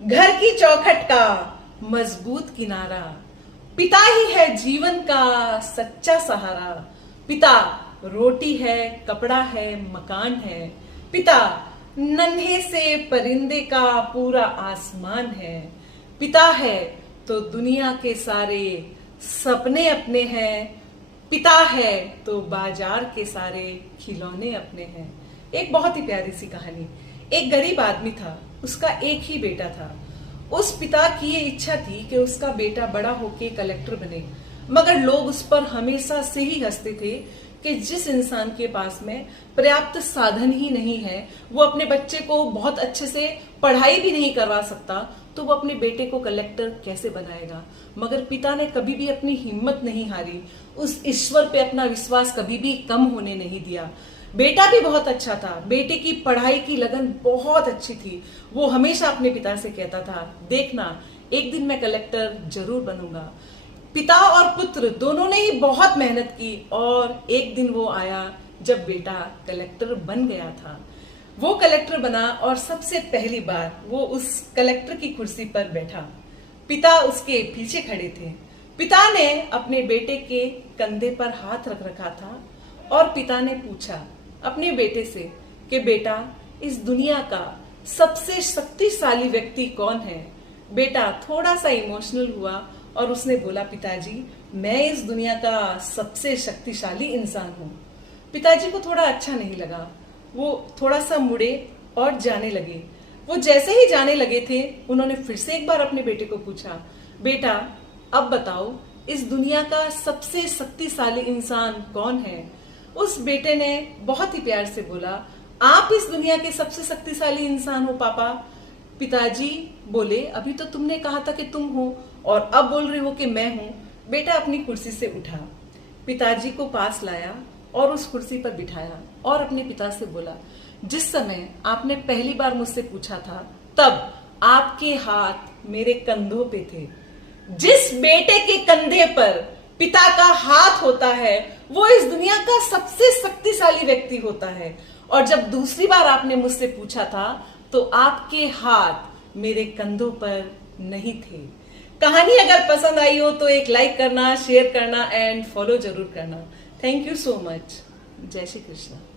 घर की चौखट का मजबूत किनारा, पिता ही है जीवन का सच्चा सहारा। पिता रोटी है, कपड़ा है, मकान है। पिता नन्हे से परिंदे का पूरा आसमान है। पिता है तो दुनिया के सारे सपने अपने हैं। पिता है तो बाजार के सारे खिलौने अपने हैं। एक बहुत ही प्यारी सी कहानी। एक गरीब आदमी था, उसका एक ही बेटा था। उस पिता की ये इच्छा थी कि उसका बेटा बड़ा होके कलेक्टर बने, मगर लोग उस पर हमेशा से ही हंसते थे कि जिस इंसान के पास में पर्याप्त साधन ही नहीं है, वो अपने बच्चे को बहुत अच्छे से पढ़ाई भी नहीं करवा सकता, तो वो अपने बेटे को कलेक्टर कैसे बनाएगा। मगर पिता ने कभी भी अपनी हिम्मत नहीं हारी, उस ईश्वर पे अपना विश्वास कभी भी कम होने नहीं दिया। बेटा भी बहुत अच्छा था, बेटे की पढ़ाई की लगन बहुत अच्छी थी। वो हमेशा अपने पिता से कहता था, देखना एक दिन मैं कलेक्टर जरूर बनूंगा। पिता और पुत्र दोनों ने ही बहुत मेहनत की और एक दिन वो आया जब बेटा कलेक्टर बन गया था। वो कलेक्टर बना और सबसे पहली बार वो उस कलेक्टर की कुर्सी पर बैठा। पिता उसके पीछे खड़े थे। पिता ने अपने बेटे के कंधे पर हाथ रख रखा था और पिता ने पूछा अपने बेटे से कि बेटा, इस दुनिया का सबसे शक्तिशाली व्यक्ति कौन है। बेटा थोड़ा सा इमोशनल हुआ और उसने बोला, पिताजी मैं इस दुनिया का सबसे शक्तिशाली इंसान हूँ। पिताजी को थोड़ा अच्छा नहीं लगा, वो थोड़ा सा मुड़े और जाने लगे। वो जैसे ही जाने लगे थे, उन्होंने फिर से एक बार अपने बेटे को पूछा, बेटा अब बताओ इस दुनिया का सबसे शक्तिशाली इंसान कौन है। उस बेटे ने बहुत ही प्यार से बोला, आप इस दुनिया के सबसे शक्तिशाली इंसान हो पापा। पिताजी बोले, अभी तो तुमने कहा था कि तुम हो और अब बोल रहे हो कि मैं हूं। बेटा अपनी कुर्सी से उठा, पिताजी को पास लाया और उस कुर्सी पर बिठाया और अपने पिता से बोला, जिस समय आपने पहली बार मुझसे पूछा था तब आपके हाथ मेरे कंधों पे थे। जिस बेटे के कंधे पर पिता का हाथ होता है वो इस दुनिया का सबसे शक्तिशाली व्यक्ति होता है। और जब दूसरी बार आपने मुझसे पूछा था तो आपके हाथ मेरे कंधों पर नहीं थे। कहानी अगर पसंद आई हो तो एक लाइक करना, शेयर करना एंड फॉलो जरूर करना। Thank you so much. जय श्री कृष्ण।